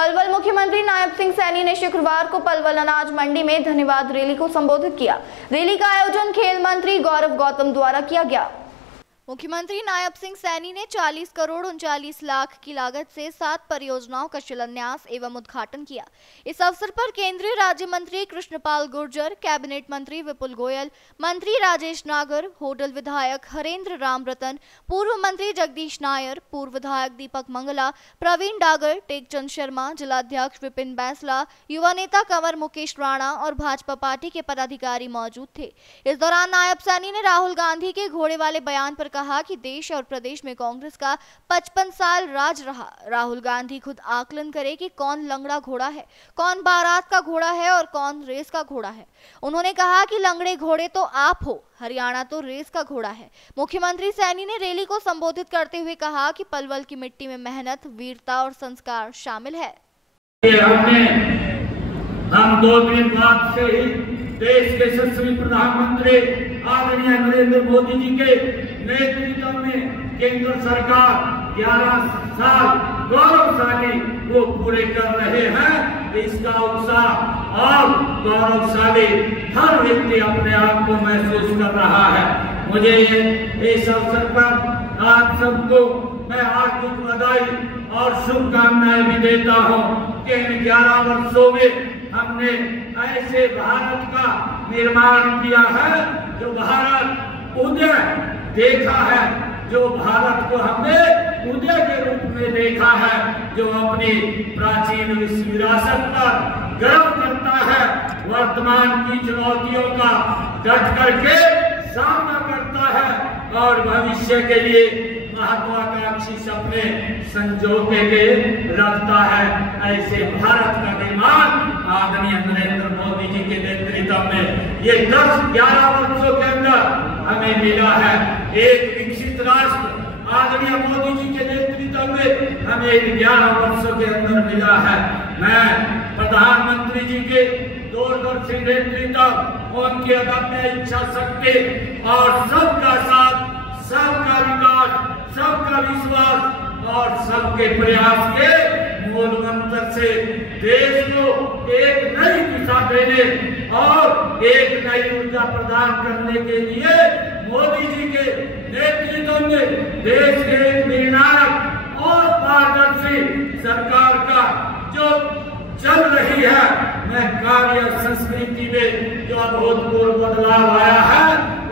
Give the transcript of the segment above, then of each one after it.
पलवल मुख्यमंत्री नायब सिंह सैनी ने शुक्रवार को पलवल अनाज मंडी में धन्यवाद रैली को संबोधित किया। रैली का आयोजन खेल मंत्री गौरव गौतम द्वारा किया गया। मुख्यमंत्री नायब सिंह सैनी ने 40 करोड़ 39 लाख की लागत से 7 परियोजनाओं का शिलान्यास एवं उद्घाटन किया। इस अवसर पर केंद्रीय राज्य मंत्री कृष्णपाल गुर्जर, कैबिनेट मंत्री विपुल गोयल, मंत्री राजेश नागर, होडल विधायक हरेंद्र राम रतन, पूर्व मंत्री जगदीश नायर, पूर्व विधायक दीपक मंगला, प्रवीण डागर, टेकचंद शर्मा, जिलाध्यक्ष विपिन बैसला, युवा नेता कंवर मुकेश राणा और भाजपा पार्टी के पदाधिकारी मौजूद थे। इस दौरान नायब सैनी ने राहुल गांधी के घोड़े वाले बयान पर कहा कि देश और प्रदेश में कांग्रेस का 55 साल राज रहा। राहुल गांधी खुद आकलन करे कि कौन लंगड़ा घोड़ा है, कौन बारात का घोड़ा है और कौन रेस का घोड़ा है। उन्होंने कहा कि लंगड़े घोड़े तो आप हो, हरियाणा तो रेस का घोड़ा है। मुख्यमंत्री सैनी ने रैली को संबोधित करते हुए कहा कि पलवल की मिट्टी में मेहनत, वीरता और संस्कार शामिल है। हम 2 दिन बाद से ही देश के यशस्वी प्रधानमंत्री आदरणीय नरेंद्र मोदी जी के नेतृत्व में केंद्र सरकार 11 साल गौरवशाली वो पूरे कर रहे हैं। इसका उत्साह और गौरवशाली हर व्यक्ति अपने आप को महसूस कर रहा है। मुझे इस अवसर पर आप सबको मैं हार्दिक बधाई और शुभकामनाएं भी देता हूँ कि इन 11 वर्षों में हमने ऐसे भारत का निर्माण किया है जो भारत उदय देखा है, जो भारत को हमने उदय के रूप में देखा है, जो अपनी प्राचीन विरासत पर गर्व करता है, वर्तमान की चुनौतियों का डट करके सामना करता है और भविष्य के लिए महत्वाकांक्षी सपने संजोके के रखता है। ऐसे भारत का निर्माण आदरणीय नरेंद्र मोदी जी के नेतृत्व में ये 10-11 वर्षों के अंदर हमें मिला है। एक विकसित राष्ट्र आदरणीय मोदी जी के नेतृत्व में हमें 11 वर्षों के अंदर मिला है। मैं प्रधानमंत्री जी के दूरदर्शी नेतृत्व, उनकी अदम्य इच्छा शक्ति और सबका साथ, सबका विकास, सबका विश्वास और सबके प्रयास के मूल मंत्र से देश को एक नई दिशा देने और एक नई ऊर्जा प्रदान करने के लिए मोदी जी के नेतृत्व में देश के एक निर्णायक और पारदर्शी सरकार का जो चल रही है, मैं कार्य संस्कृति में जो अभूतपूर्व बदलाव आया है,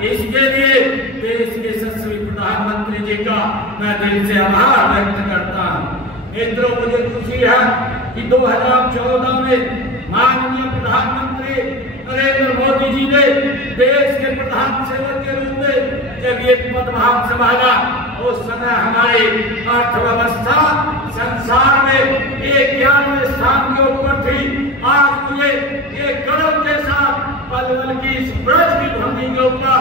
इसके लिए देश के यशस्वी प्रधानमंत्री जी का मैं दिल से आभार व्यक्त करता हूँ। मित्रों, मुझे खुशी है कि 2014 में माननीय प्रधानमंत्री नरेंद्र मोदी जी ने देश के प्रधान सेवक के रूप में जब ये पदभार संभाला, उस समय हमारी अर्थव्यवस्था संसार में 11वें स्थान के ऊपर थी। आज मुझे ये गर्व के साथ पलवल की इस ब्रज की भूमि के ऊपर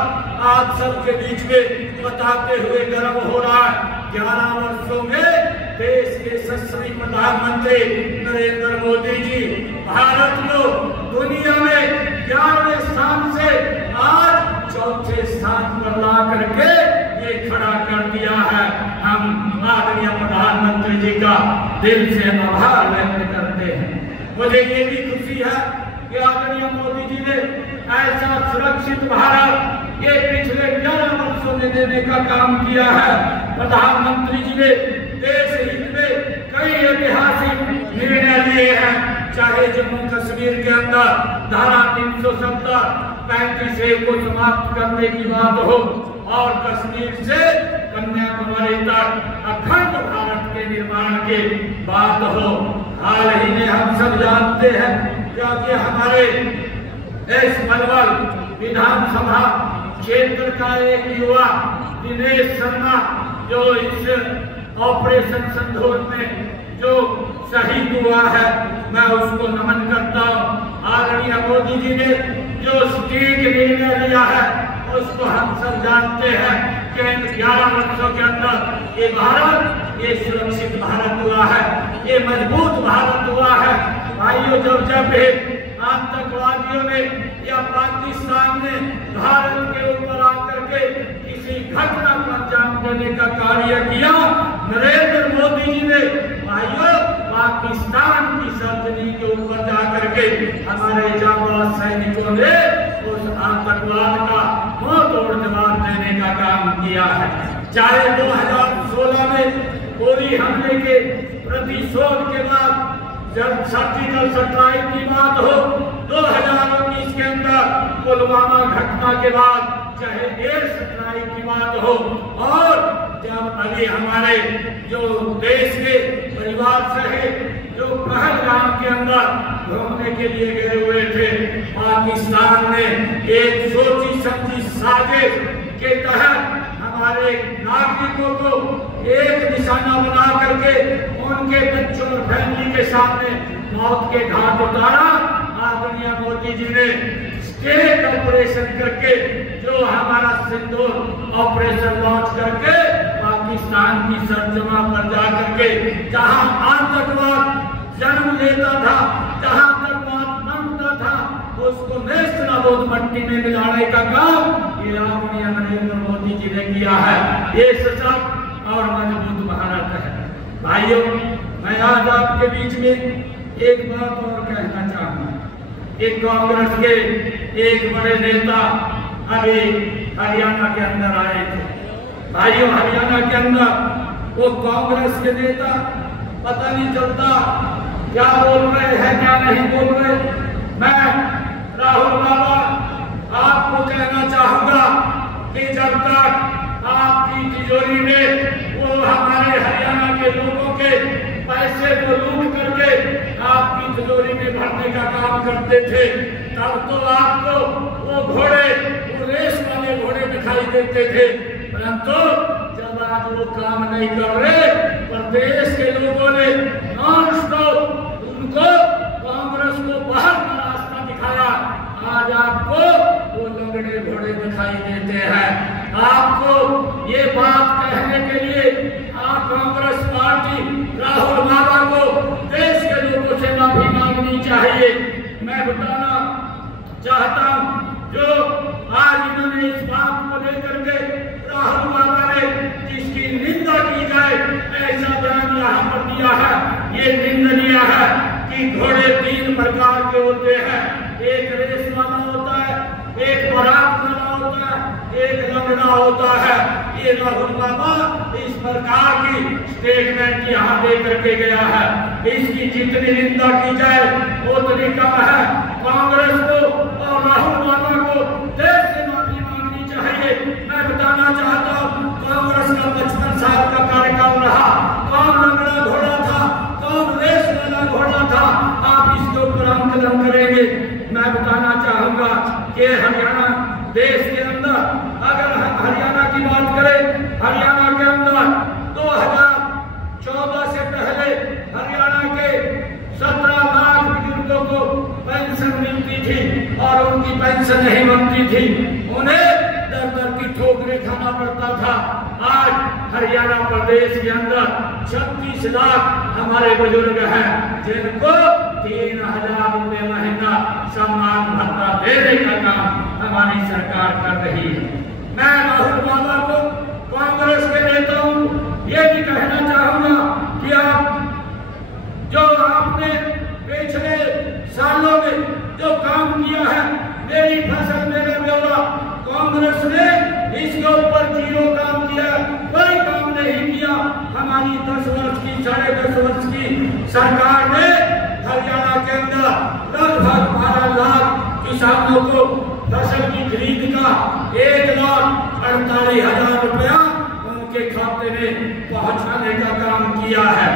आप सबके बीच में बताते हुए गर्व हो रहा है। 11 वर्षों में देश के यशस्वी प्रधानमंत्री नरेंद्र मोदी जी भारत को दुनिया में 11वें स्थान से आज 4थे स्थान पर ला करके ये खड़ा कर दिया है। हम आदरणीय प्रधानमंत्री जी का दिल से आभार व्यक्त करते हैं। मुझे ये भी खुशी है कि आदरणीय मोदी जी ने ऐसा सुरक्षित भारत ये पिछले 11 वर्षों में देने का काम किया है। प्रधानमंत्री जी ने देश हित में कई ऐतिहासिक निर्णय लिए हैं, चाहे जम्मू कश्मीर के अंदर धारा 370 35A को समाप्त करने की बात हो और कश्मीर से कन्याकुमारी तक अखंड भारत के निर्माण की बात हो। हाल ही में हम सब जानते हैं कि हमारे इस पलवल विधानसभा क्षेत्र का एक युवा दिनेश शर्मा जो इस ऑपरेशन सिंदूर में जो शहीद हुआ है, मैं उसको नमन करता हूँ। आदरणीय मोदी जी ने जो सटीक निर्णय लिया है उसको हम सब जानते हैं कि 11 वर्षों के अंदर ये भारत ये सुरक्षित भारत हुआ है, ये मजबूत भारत हुआ है। भाइयों, जब भी आतंकवादियों ने या पाकिस्तान ने भारत के ऊपर आकर के किसी घटना को अंजाम देने का कार्य किया, नरेंद्र मोदी जी ने भाइयों पाकिस्तान की की सरजमी के ऊपर जाकर के हमारे जांबाज सैनिकों ने उस आतंकवाद का मुंह तोड़ जवाब देने का काम किया है। चाहे 2016 में पूरी हमले के प्रतिशोध के बाद जब सर्जिकल स्ट्राइक की बात हो, 2019 के अंदर पुलवामा घटना के बाद चाहे एयर स्ट्राइक की बात हो, और जब अभी हमारे जो देश के परिवार से जो पहलगाम के अंदर घूमने के लिए गए हुए थे, पाकिस्तान ने एक सोची समझी साजिश के तहत हमारे नागरिकों को एक निशाना बना करके उनके बच्चों और फैमिली के सामने मौत के घाट उतारा। आदरणीय मोदी जी ने स्टेट ऑपरेशन करके जो हमारा सिंदूर ऑपरेशन लॉन्च करके पाकिस्तान की सरजमा पर जा करके जहां आतंकवाद जन्म लेता था, जहां आतंकवाद बनता था, उसको नेस्त नाबूद मट्टी में मिलाने का काम ये आदरणीय नरेंद्र मोदी जी ने किया है। ये सशक्त और मजबूत भारत है। भाइयों, मैं आज आपके बीच में एक बात और कहना चाहूंगा। एक कांग्रेस के एक बड़े नेता अभी हरियाणा के अंदर आए थे। भाइयों, हरियाणा के अंदर वो कांग्रेस के नेता पता नहीं चलता क्या बोल रहे हैं क्या नहीं बोल रहे। मैं राहुल बाबा आपको कहना चाहूंगा कि जब तक आपकी तिजोरी में वो हमारे हरियाणा के लोगों के पैसे को लूट करके आपकी तिजोरी में भरने का काम करते थे, तब तो आपको वो घोड़े, वो रेस वाले घोड़े दिखाई देते थे। परंतु जब आज वो काम नहीं कर रहे, प्रदेश के लोगों ने नॉन स्टॉप उनको कांग्रेस को बाहर का रास्ता दिखाया। आज आपको वो लंगड़े घोड़े दिखाई देते हैं। आपको ये बात कहने के लिए आप कांग्रेस पार्टी राहुल बाबा को देश के लोगों से माफी मांगनी चाहिए। मैं बताना चाहता हूं, जो आज इन्होंने इस बात को लेकर के राहुल बाबा ने जिसकी निंदा की जाए ऐसा बयान यहाँ पर दिया है, ये निंदनीय है कि घोड़े 3 प्रकार के होते हैं। एक रेस वाला होता है, एक बारात वाला होता है, एक लंगड़ा होता है। ये राहुल बाबा इस प्रकार की स्टेटमेंट यहाँ दे करके गया है। इसकी जितनी निंदा की जाए उतनी कम है। कांग्रेस को और राहुल बाबा को देश से माफी मांगनी चाहिए। मैं बताना चाहता हूँ, कांग्रेस का 55 साल का कार्यकाल रहा। कौन लंगड़ा घोड़ा था, कौन रेस वाला घोड़ा था, आप इसके ऊपर आंकलन करेंगे। मैं बताना चाहूंगा कि हरियाणा देश के अंदर, अगर हम हरियाणा की बात करें, हरियाणा के अंदर 2014 से पहले हरियाणा के 17 लाख बुजुर्गों को पेंशन मिलती थी और उनकी पेंशन नहीं बनती थी, उन्हें दर दर की ठोकरें खाना पड़ता था। आज हरियाणा प्रदेश के अंदर 36 लाख हमारे बुजुर्ग हैं जिनको 3000 रुपये महीना सम्मान भत्ता देने का काम हमारी सरकार कर रही है। मैं राहुल बाबा को, कांग्रेस के नेताओं ये भी कहना चाहूंगा कि आप जो आपने पिछले सालों में जो काम किया है, मेरी फसल मेरा ब्यौरा, कांग्रेस ने इसके ऊपर 0 काम किया, कोई काम नहीं किया। हमारी 10 वर्ष की, 10.5 वर्ष की सरकार ने हरियाणा के अंदर लगभग 12 लाख किसानों को फसल की खरीद का 1,48,000 रुपया उनके खाते में पहुंचाने का काम किया है।